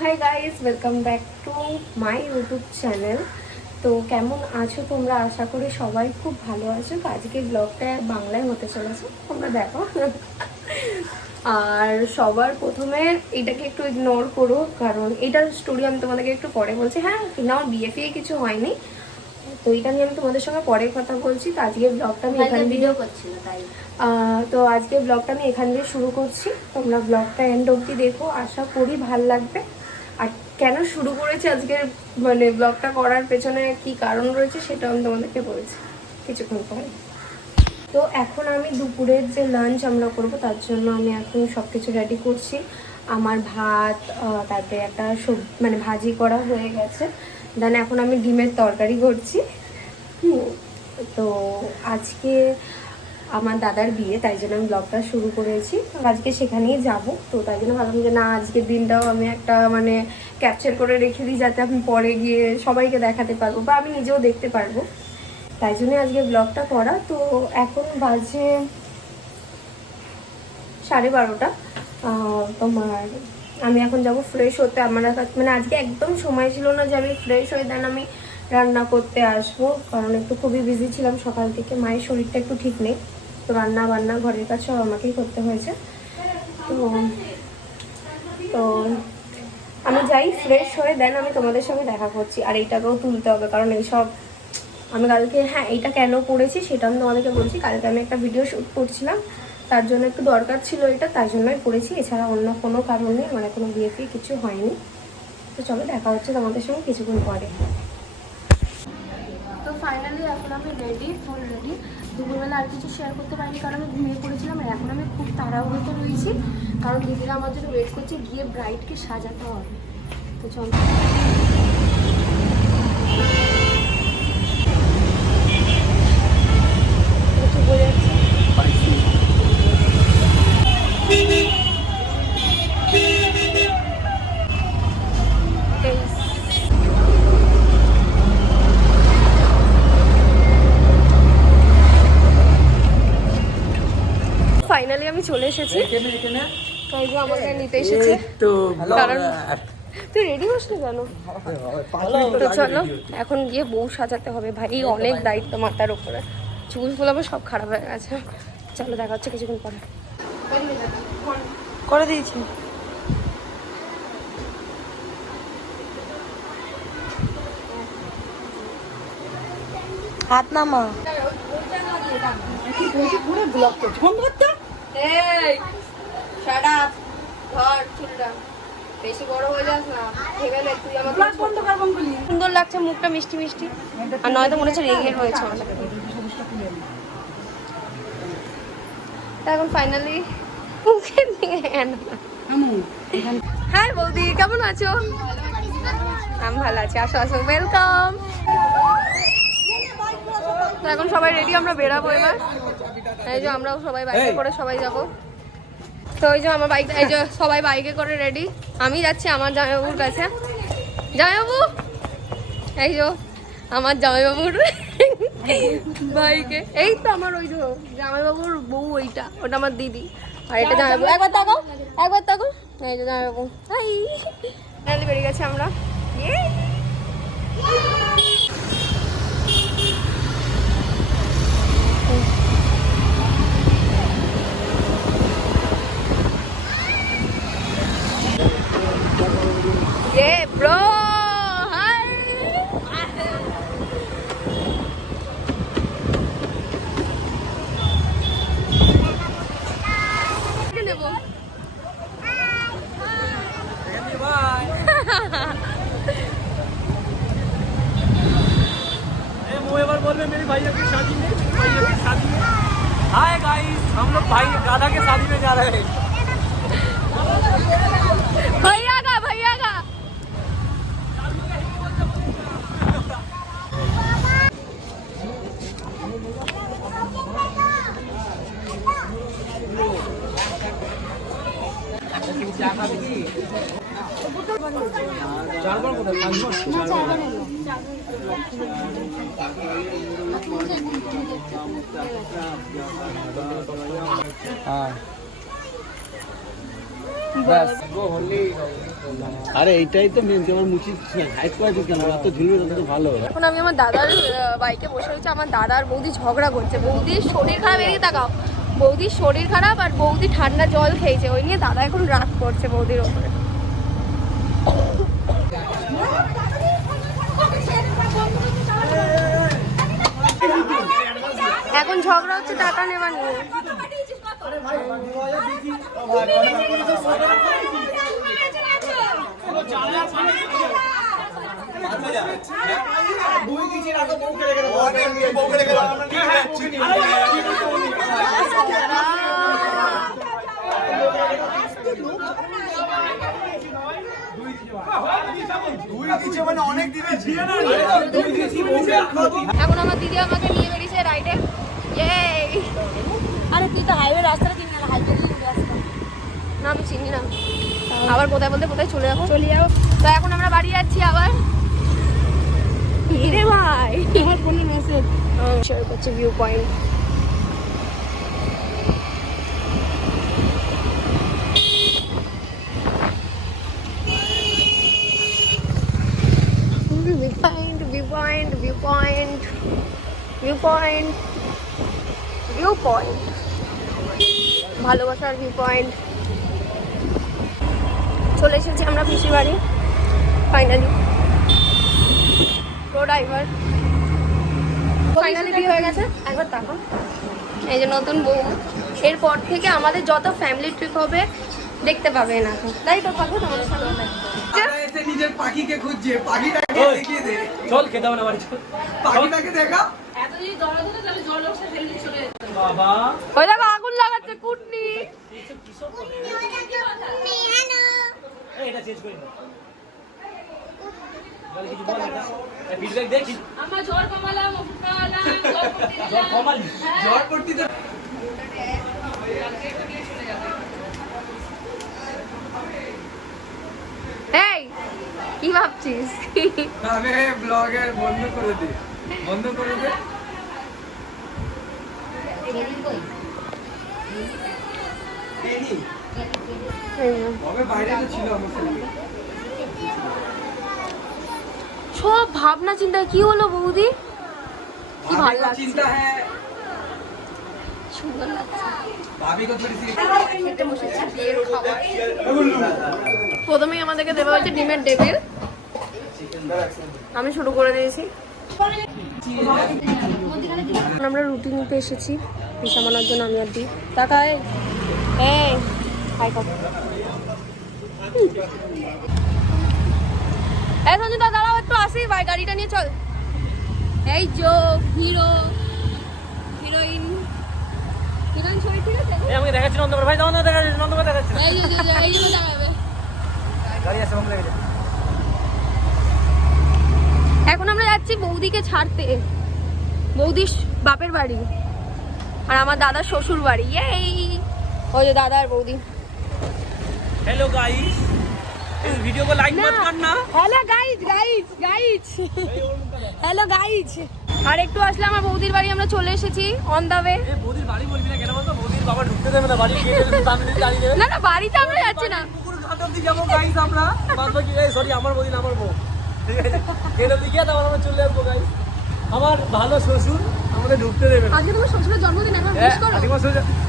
Hi guys, welcome back to my YouTube channel. তো কেমন আছো তোমরা? আশা করি সবাই খুব ভালো আছো। তো আজকে ব্লগটা বাংলায় হতে চলেছে, তোমরা দেখো। আর সবার প্রথমে এটাকে একটু ইগনোর করো, কারণ এটার স্টোরি আমি তোমাদেরকে একটু পরে বলছি। হ্যাঁ, কিন্তু আমার বিএফএ কিছু হয়নি, তো এটা নিয়ে আমি তোমাদের সঙ্গে পরে কথা বলছি। তো আজকে ব্লগটা আমি এখান ভিডিও করছি তাই তো আজকে ব্লগটা আমি এখান দিয়ে শুরু করছি। তোমরা ব্লগটা এন্ড অবধি দেখো, আশা করি ভাল লাগবে। আর কেন শুরু করেছি আজকের মানে ব্লগটা করার পেছনে কি কারণ রয়েছে সেটা আমি তোমাদেরকে বলছি কিছুক্ষণ পরে। তো এখন আমি দুপুরের যে লাঞ্চ আমরা করব তার জন্য আমি এখন সব কিছু রেডি করছি। আমার ভাত, তারপরে একটা মানে ভাজি করা হয়ে গেছে। দেন এখন আমি ডিমের তরকারি করছি। তো আজকে আমার দাদার বিয়ে, তাই জন্য আমি ব্লগটা শুরু করেছি। আজকে সেখানেই যাব, তো তাই জন্য ভাবলাম যে না, আজকের দিনটাও আমি একটা মানে ক্যাপচার করে রেখে দিই, যাতে আমি পরে গিয়ে সবাইকে দেখাতে পারবো বা আমি নিজেও দেখতে পারবো। তাই জন্য আজকে ব্লগটা করা। তো এখন বাজে 12:30। তোমার আমি এখন যাব ফ্রেশ হতে। আমার মানে আজকে একদম সময় ছিল না যে আমি ফ্রেশ হয়ে দেন আমি রান্না করতে আসবো, কারণ একটু খুবই বিজি ছিলাম সকাল থেকে। মায়ের শরীরটা একটু ঠিক নেই, তো রান্না বান্না ঘরের কাছে আমাকেই করতে হয়েছে। তো তো আমি যাই ফ্রেশ হয়ে, দেন আমি তোমাদের সঙ্গে দেখা করছি। আর এইটাকেও তুলতে হবে, কারণ এইসব আমি কালকে, হ্যাঁ এইটা কেন করেছি সেটা আমি তোমাদেরকে বলছি। কালকে আমি একটা ভিডিও শ্যুট করছিলাম, তার জন্য একটু দরকার ছিল এটা, তার জন্যই করেছি। এছাড়া অন্য কোনো কারণ নেই, মানে কোনো বিএফি কিছু হয়নি। তো চলো দেখা হচ্ছে তোমাদের সঙ্গে কিছুক্ষণ পরে। তো ফাইনালি এখন আমি রেডি, ফুল রেডি। দুপুরবেলা আর কিছু শেয়ার করতে পারিনি, কারণ আমি ঘুমিয়ে পড়েছিলাম। আর এখন আমি খুব তাড়াহুড়োতে রয়েছি, কারণ দিদিরা আমার জন্য ওয়েট করছে, গিয়ে ব্রাইডকে সাজাতে হবে। তো চলো। ফাইনালি আমি চলে এসেছি, আমাকে নিতে এসেছে। কারণ তুই রেডি হস না কেন? তো চলো এখন গিয়ে বউ সাজাতে হবে। ভাই অনেক দায়িত্ব মাথার উপরে, চুলগুলো আমার সব খারাপ হয়ে গেছে। চলো দেখা হচ্ছে কিছুক্ষণ পরে। করে দিয়েছি। হাত নামা। বেশি বড় হয়ে যাস না, সুন্দর লাগছে মুখটা মিষ্টি মিষ্টি, আর নয়তো মনে হচ্ছে রেগে রয়েছে অনেক। এখন ফাইনালি হ্যাঁ বৌদি, কেমন আছো? আমি ভালো আছি, আসো আসো, ওয়েলকাম। তো এখন সবাই রেডি, আমরা বেরাবো এবার। এই যে আমরাও সবাই বাইকে করে সবাই যাবো। তো ওই যে আমার বাইক, এই যে সবাই বাইকে করে রেডি। আমি যাচ্ছি আমার জামাইবাবুর কাছে। জামাইবাবু, এই যে আমার জামাইবাবুর বাইকে। এই তো আমার ওই যে জামাইবাবুর বউ, ওইটা ওটা আমার দিদি, আর এটা জামাইবাবু। একবার তাকাও, একবার তাকাও, এই যে জামাইবাবু। হাই, বেরিয়ে গেছে আমরা। ব্রো হাই, নেবো। बोल रहे मेरे भैया की शादी में, भैया की शादी में। हाय गाइस, हम लोग भाई राधा के शादी में जा रहे हैं। भैया का हाँ बस वो होली আরে এইটাই তো মেন, তোমার মুখি হাইট করেছিস কেন? এত ঝুলবে তত তো ভালো। এখন আমি আমার দাদার বাইকে বসে রয়েছি। আমার দাদার বৌদি ঝগড়া করছে। বৌদির শরীর খারাপ, এদিকে তাকাও। বৌদির শরীর খারাপ আর বৌদি ঠান্ডা জল খেয়েছে, ওই নিয়ে দাদা এখন রাগ করছে বৌদির ওপরে। এখন ঝগড়া হচ্ছে টাকা নেবার নিয়ে। এখন আমার দিদি আমাকে নিয়ে বেরিয়েছে রাইডে। আরে তুই তো হাইওয়ে রাস্তাটা চিনি না, হাইওয়ে না আমি চিনি না। আবার কোথায় বলতে কোথায় চলে যাবো। তো এখন আমরা বাড়ি যাচ্ছি আবার। রে ভাই আমার ফোনে মেসেজ শেয়ার করছে ভিউ পয়েন্ট। ভিউ পয়েন্ট ভালোবাসার ভিউ পয়েন্ট। চলে এসেছি আমরা পিসি বাড়ি ফাইনালি। প্রো ড্রাইভার ফাইনালি বিয়ে হয়ে গেছে। একবার তাকো, এই যে নতুন বউ। এরপর থেকে আমাদের যত ফ্যামিলি ট্রিপ হবে দেখতে পাবে না, তাই তো থাকো তোমাদের সামনে। এসে নিজের পাখিকে খুঁজছে, পাখিটাকে দেখিয়ে দে। চল খেতে হবে না বাড়ি, চল। পাখিটাকে দেখা। বাবা ওই দেখো আগুন লাগাচ্ছে কুটনি। এটা চেঞ্জ করি না, বলে কিছু বল এটা ফিডব্যাক দেখি। আমার জ্বর কমালাম, জ্বর কমালি, জ্বর করতে দে। এই কি ভাবছিস? আমি ব্লগের বন্ধ করে দে, বন্ধ করে দে। তবে বাইরে তো ছিল আমার সঙ্গে। সব ভাবনা চিন্তা কি হলো বৌদি? কি ভালো লাগছে, চিন্তা হ্যাঁ, সুন্দর লাগছে। ভাবি কো থোড়ি সি। খেতে বসেছি বিয়ের খাবার। প্রথমেই আমাদেরকে দেওয়া হয়েছে ডিমের ডেভিল। আমি শুরু করে দিয়েছি। আমরা রুটি নিতে এসেছি পিসা মানার জন্য। আমি আর দিই তাকায় এই হাই কর। এই সঞ্জিতা দাঁড়াও একটু, আসি ভাই গাড়িটা নিয়ে চল। এই যো হিরো হিরোইন হিরোইন ছবি ঠিক আছে। এই আমাকে দেখাচ্ছি নন্দবার ভাই, দাও না দেখাচ্ছি, নন্দবার দেখাচ্ছি না। এই যে এই যে দাঁড়াবে গাড়ি আছে হোম লেগে যায়। এখন আমরা যাচ্ছি বৌদিকে ছাড়তে, বৌদির বাপের বাড়ি আর আমার দাদার শ্বশুর বাড়ি। এই ওই যে দাদা আর বৌদি। हेलो गाइस, इस वीडियो को लाइक मत करना। Hello guys guys guys hello guys. আর একটু আসলে আমার বৌদির বাড়ি আমরা চলে এসেছি অন দা ওয়ে। এই বৌদির বাড়ি বলবি না কেন বলতো? বৌদির বাবা ঢুকতে দেবে না বাড়ি, গিয়ে সামনে দিয়ে দাঁড়িয়ে দেবে। না না বাড়িতে আমরা যাচ্ছি না, পুকুর ঘাট অব্দি যাবো গাইস আমরা। বাদ বাকি এই সরি আমার বৌদি না, আমার বউ। ঠিক আছে, গেট অব্দি গিয়ে তারপর আমরা চলে আসবো গাইস। আমার ভালো শ্বশুর আমাদের ঢুকতে দেবে না। আজকে তোমার শ্বশুরের জন্মদিন, একবার উইশ করো।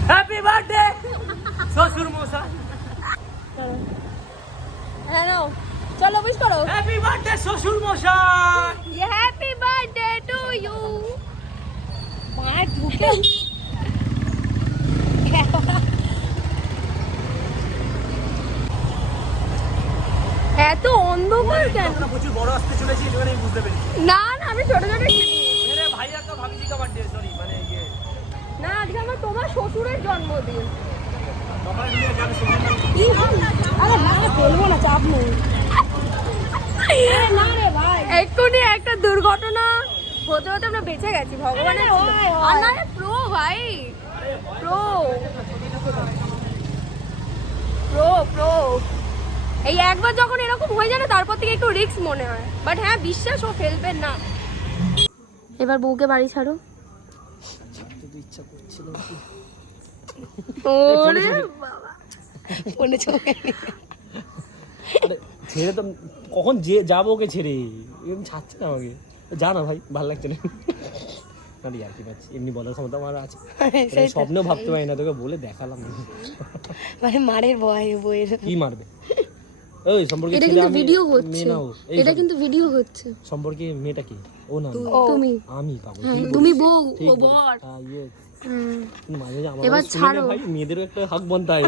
হ্যাপি বার্থডে শ্বশুর মশাই। হ্যাঁ নাও চলো উইশ করো। হ্যাপি বার্থডে শ্বশুর মশাই। Happy birthday to you. মা ঢুকে এত অন্ধকার কেন? প্রচুর বড় আসতে চলেছি, এটা আমি বুঝতে পেরেছি। না না আমি ছোট ছোট मेरे भैया का भाभी जी का बर्थडे, सॉरी মানে ये না, আজকে আমার তোমার শ্বশুরের জন্মদিন। তোমার নিয়ে যাবে শুনুন না। আরে না বলবো না, চাপ নেই। না রে ভাই এক্ষুনি একটা দুর্ঘটনা হতে হতে আমরা বেঁচে গেছি, ভগবানের আর না প্রো ভাই, প্রো প্রো প্রো। এই একবার যখন এরকম হয়ে যায় না তারপর থেকে একটু রিস্ক মনে হয়, বাট হ্যাঁ বিশ্বাস ও ফেলবেন না। এবার বউকে বাড়ি ছাড়ো। ওরে বাবা ফোনে চোখে আরে ছেড়ে তো কখন যাবো ওকে ছেড়ে, এমনি ছাড়ছে না আমাকে, যা না ভাই ভালো লাগছে না। আরে আর কি পাচ্ছি, এমনি বলার ক্ষমতা আমার আছে, স্বপ্নেও ভাবতে পারি না, তোকে বলে দেখালাম। মানে মারের বইয়ের কি মারবে ওই সম্পর্কে? এটা কিন্তু ভিডিও হচ্ছে, এটা কিন্তু ভিডিও হচ্ছে। সম্পর্কে মেয়েটা কি? ও না তুমি, আমি পাবো, তুমি বউ, ও বর। মাঝে মাঝে আমার এবার ছাড়ো। ভাই মেয়েদেরও একটা হক বনতে হয়,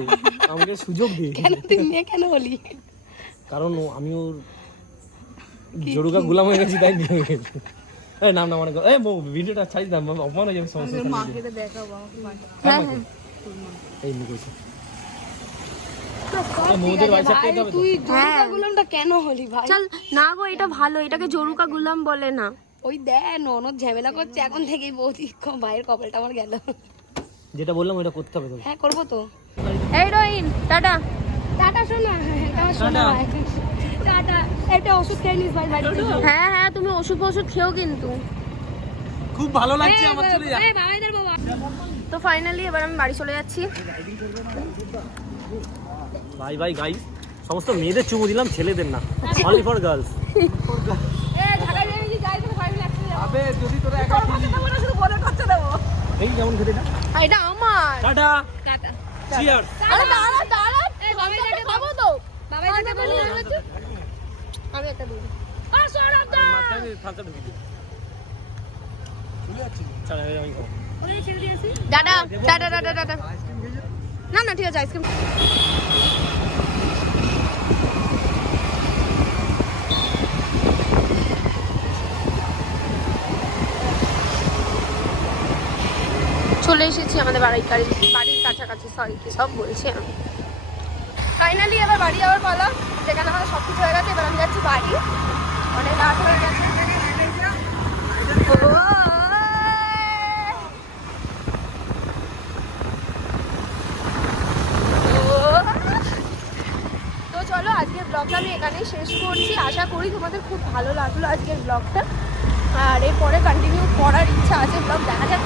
আমাকে সুযোগ দে। কেন তুই মেয়ে কেন বলি? কারণ আমি ওর জড়ুকা গোলাম হয়ে গেছি, তাই বিয়ে হয়ে গেছি। এই নাম না মনে কর, এই ভিডিওটা ছাড়িস না, অপমান হয়ে যাবে সমস্যা। হ্যাঁ এই মুখ হয়েছে মৌদের বাড়ি থাকতে হবে তো। তুই জরুকা গুলামটা কেন হলি ভাই? চল না গো, এটা ভালো, এটাকে জরুকা গুলাম বলে না। ওই দেখ ননদ ঝামেলা করছে এখন থেকেই, বৌদি ভাইয়ের কপালটা আমার গেল। যেটা বললাম ওটা করতে হবে তো। হ্যাঁ করবো তো। এই রহিন, টাটা। টাটা শোনা, আমার শোনা ভাই। টাটা, একটা ওষুধ খেয়ে নিস ভাই বাড়িতে। হ্যাঁ হ্যাঁ, তুমি ওষুধ খেও কিন্তু। খুব ভালো লাগছে আমার, চলে যা। এই বাবাইদার বাবা। তো ফাইনালি এবার আমি বাড়ি চলে যাচ্ছি। ভাই ভাই গাইস, সমস্ত মেয়েদের চুমু দিলাম, ছেলেদের না, অনলি ফর গার্লস। আবে যদি তোরা একা এই কেমন খেতে এটা? আর এটা আমার। Tata, cheers. আরে দাঁড়া দাঁড়া, খাবো তো। আমি একটা দিই। মাথায় ফাঁকা ঢুকি দিই। চল আমি খাবো। Tata tata tata tata. না না ঠিক আছে, আইসক্রিম। চলে এসেছি আমাদের বাড়ির কাছাকাছি, সরি কি সব বলছি আমি। ফাইনালি এবার বাড়ি যাওয়ার পালা, যেখানে আমাদের সব কিছু হয়ে গেছে। এবার আমি যাচ্ছি বাড়ি, অনেক রাত হয়ে গেছে। তো চলো, আজকের ব্লগটা আমি এখানেই শেষ করছি। আশা করি তোমাদের খুব ভালো লাগলো আজকের ব্লগটা, আর এরপরে কন্টিনিউ করার ইচ্ছা আছে, ব্লগ দেখা যাক।